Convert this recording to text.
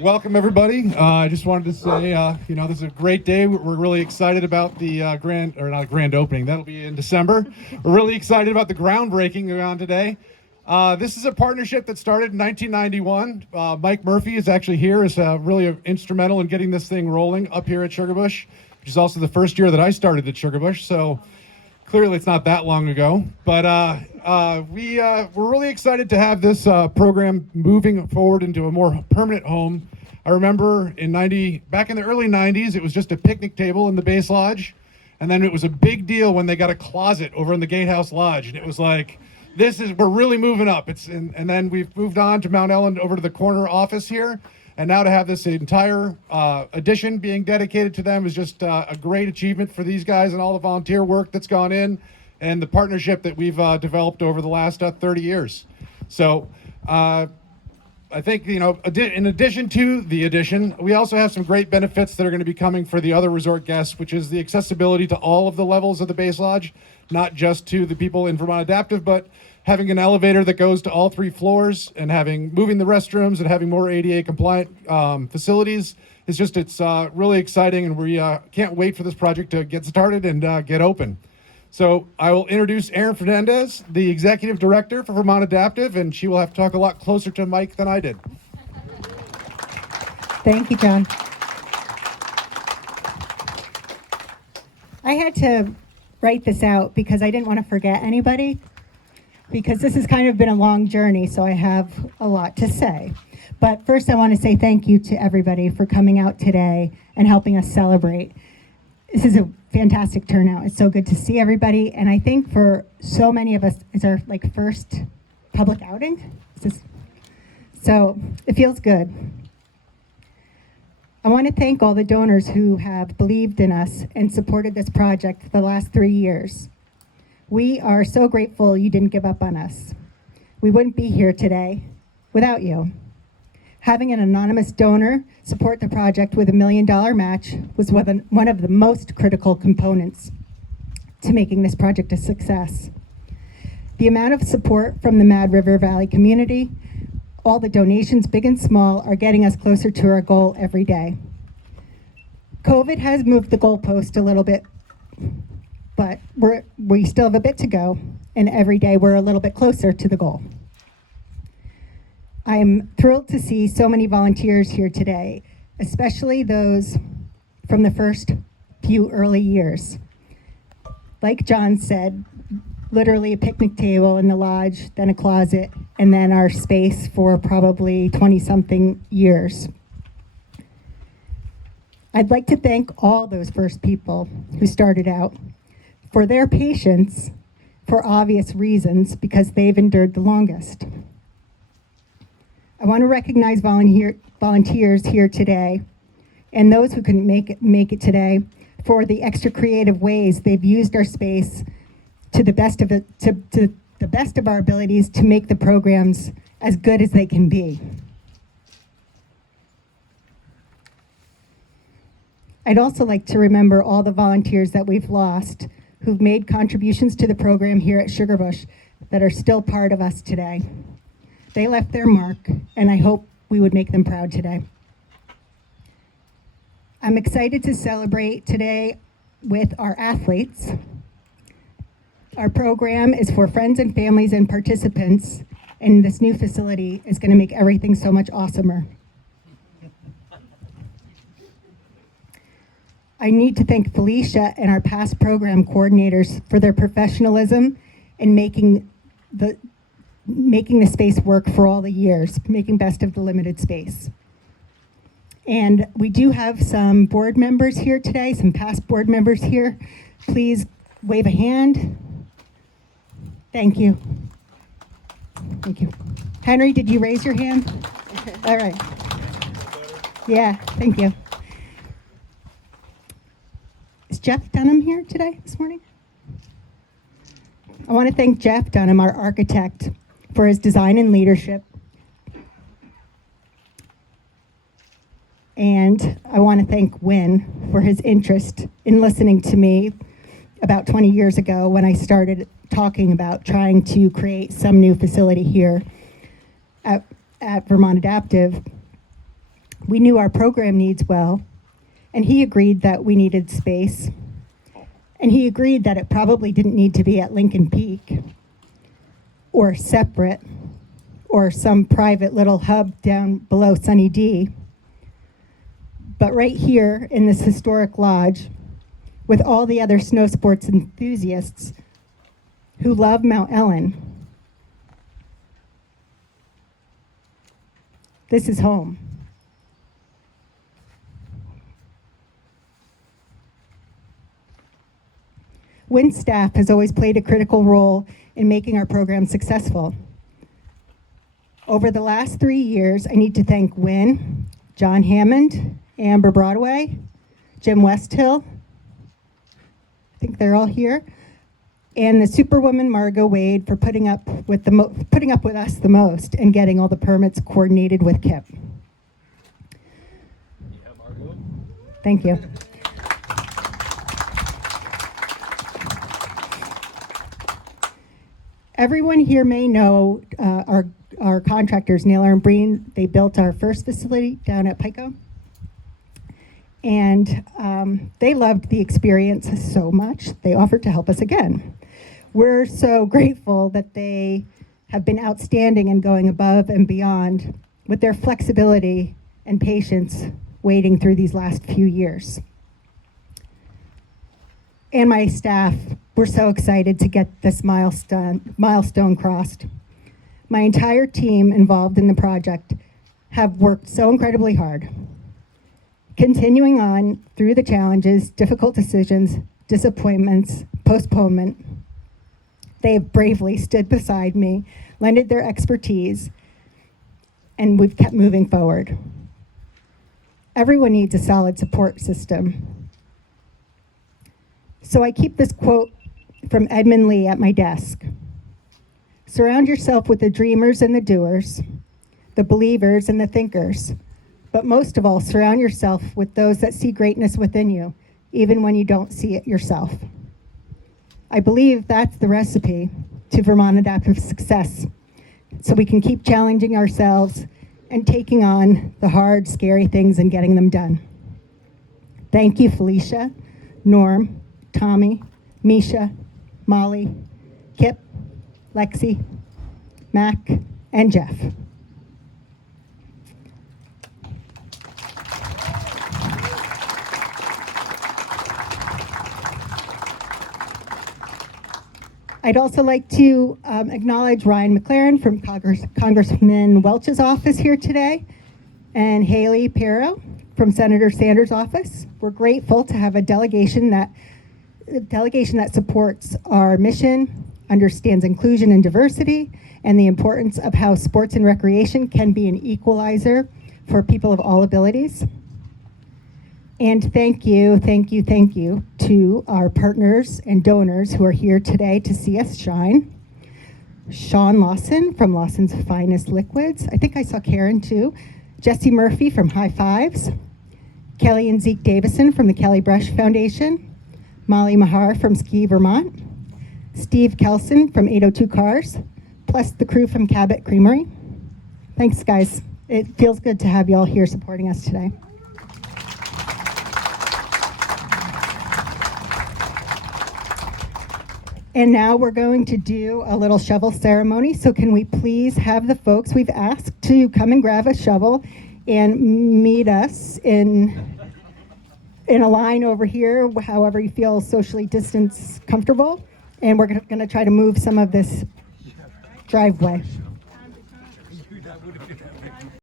Welcome, everybody. I just wanted to say, this is a great day. We're really excited about the not a grand opening. That'll be in December. We're really excited about the groundbreaking going on today. This is a partnership that started in 1991. Mike Murphy is actually here, is really instrumental in getting this thing rolling up here at Sugarbush, which is also the first year that I started at Sugarbush. So clearly it's not that long ago. But we're really excited to have this program moving forward into a more permanent home. I remember back in the early 90s, it was just a picnic table in the base lodge. And then it was a big deal when they got a closet over in the Gatehouse Lodge. And it was like, we're really moving up. And then we've moved on to Mount Ellen over to the corner office here. And now to have this entire addition being dedicated to them is just a great achievement for these guys and all the volunteer work that's gone in and the partnership that we've developed over the last 30 years. So I think, in addition to the addition, we also have some great benefits that are going to be coming for the other resort guests, which is the accessibility to all of the levels of the base lodge, not just to the people in Vermont Adaptive, but having an elevator that goes to all 3 floors and moving the restrooms and having more ADA compliant facilities. It's really exciting, and we can't wait for this project to get started and get open. So I will introduce Erin Fernandez, the Executive Director for Vermont Adaptive, and she will have to talk a lot closer to Mike than I did. Thank you, John. I had to write this out because I didn't want to forget anybody, because this has kind of been a long journey, so I have a lot to say. But first I want to say thank you to everybody for coming out today and helping us celebrate. This is a fantastic turnout. It's so good to see everybody, and I think for so many of us, it's our first public outing. So it feels good. I want to thank all the donors who have believed in us and supported this project for the last 3 years. We are so grateful you didn't give up on us. We wouldn't be here today without you. Having an anonymous donor support the project with $1 million match was one of the most critical components to making this project a success. The amount of support from the Mad River Valley community, all the donations, big and small, are getting us closer to our goal every day. COVID has moved the goalpost a little bit, but we still have a bit to go, and every day we're a little bit closer to the goal. I'm thrilled to see so many volunteers here today, especially those from the first few early years. Like John said, literally a picnic table in the lodge, then a closet, and then our space for probably 20-something years. I'd like to thank all those first people who started out for their patience, for obvious reasons, because they've endured the longest. I want to recognize volunteers here today and those who couldn't make it today for the extra creative ways they've used our space to the best of our abilities to make the programs as good as they can be. I'd also like to remember all the volunteers that we've lost who've made contributions to the program here at Sugarbush that are still part of us today. They left their mark, and I hope we would make them proud today. I'm excited to celebrate today with our athletes. Our program is for friends and families and participants, and this new facility is going to make everything so much awesomer. I need to thank Felicia and our past program coordinators for their professionalism in making the space work for all the years, making best of the limited space. And we do have some board members here today, some past board members here. Please wave a hand. Thank you. Thank you. Henry, did you raise your hand? All right. Yeah, thank you. Is Jeff Dunham here today, this morning? I want to thank Jeff Dunham, our architect, for his design and leadership. And I want to thank Wynn for his interest in listening to me about 20 years ago when I started talking about trying to create some new facility here at Vermont Adaptive. We knew our program needs well, and he agreed that we needed space, and he agreed that it probably didn't need to be at Lincoln Peak or separate or some private little hub down below Sunny D, but right here in this historic lodge with all the other snow sports enthusiasts who love Mount Ellen. This is home. WIN staff has always played a critical role in making our program successful. Over the last 3 years, I need to thank WIN, John Hammond, Amber Broadway, Jim Westhill, I think they're all here, and the superwoman Margot Wade for putting up with us the most and getting all the permits coordinated with Kip. Yeah, Margot. Thank you. Everyone here may know our contractors, Naylor and Breen. They built our first facility down at Pico. And they loved the experience so much, they offered to help us again. We're so grateful that they have been outstanding and going above and beyond with their flexibility and patience waiting through these last few years. And my staff, we're so excited to get this milestone crossed. My entire team involved in the project have worked so incredibly hard, continuing on through the challenges, difficult decisions, disappointments, postponement. They have bravely stood beside me, lended their expertise, and we've kept moving forward. Everyone needs a solid support system. So I keep this quote from Edmund Lee at my desk. Surround yourself with the dreamers and the doers, the believers and the thinkers, but most of all, surround yourself with those that see greatness within you, even when you don't see it yourself. I believe that's the recipe to Vermont Adaptive success, so we can keep challenging ourselves and taking on the hard, scary things and getting them done. Thank you, Felicia, Norm, Tommy, Misha, Molly, Kip, Lexi, Mac, and Jeff. I'd also like to acknowledge Ryan McLaren from Congressman Welch's office here today, and Haley Pero from Senator Sanders' office. We're grateful to have a delegation that supports our mission, understands inclusion and diversity, and the importance of how sports and recreation can be an equalizer for people of all abilities. And thank you to our partners and donors who are here today to see us shine. Sean Lawson from Lawson's Finest Liquids. I think I saw Karen too. Jesse Murphy from High Fives. Kelly and Zeke Davison from the Kelly Brush Foundation. Molly Mahar from Ski Vermont. Steve Kelson from 802 Cars, plus the crew from Cabot Creamery. Thanks, guys. It feels good to have you all here supporting us today. And now we're going to do a little shovel ceremony. So can we please have the folks we've asked to come and grab a shovel and meet us in a line over here, however you feel socially distanced comfortable. And we're going to try to move some of this driveway.